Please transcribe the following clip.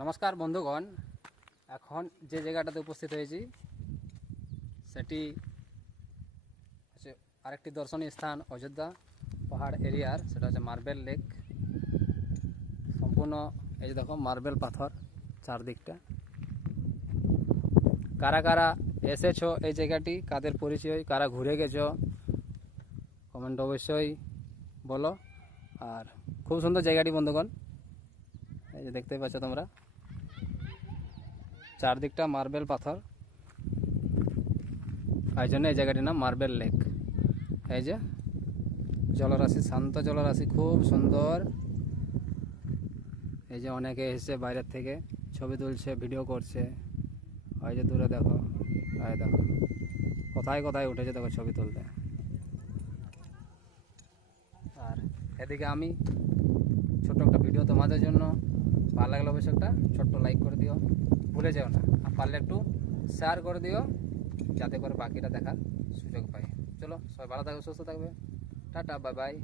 নমস্কার বন্ধুগণ, এখন যে জায়গাটাতে উপস্থিত হয়েছি সেটি হচ্ছে আরেকটি দর্শনীয় স্থান অযোধ্যা পাহাড় এরিয়ার, সেটা হচ্ছে মার্বেল লেক। সম্পূর্ণ এই যে দেখো মার্বেল পাথর চারদিকটা। কারা কারা এসেছো এই জায়গাটি, কাদের পরিচয়, কারা ঘুরে গেছো কমেন্ট অবশ্যই বলো। আর খুব সুন্দর জায়গাটি বন্ধুগণ, এই যে দেখতেই পাচ্ছ তোমরা, চারদিকটা মার্বেল পাথর, এই জন্য এই জায়গাটির নাম মার্বেল লেক। এই যে জলরাশি, শান্ত জলরাশি, খুব সুন্দর। এই যে অনেকে এসে বাইরের থেকে ছবি তুলছে, ভিডিও করছে। ওই যে দূরে দেখো, এই দেখো কোথায় কোথায় উঠেছে দেখো ছবি তুলতে। আর এদিকে আমি ছোট্ট একটা ভিডিও তোমাদের জন্য, ভালো লাগলে অবশ্যই একটা ছোট্ট লাইক করে দিও, ভুলে যেও না। আর পারলে একটু শেয়ার করে দিও যাতে করে বাকিটা দেখার সুযোগ পাই। চলো সবাই ভালো থাকবে, সুস্থ থাকবে, টাটা, বাই বাই।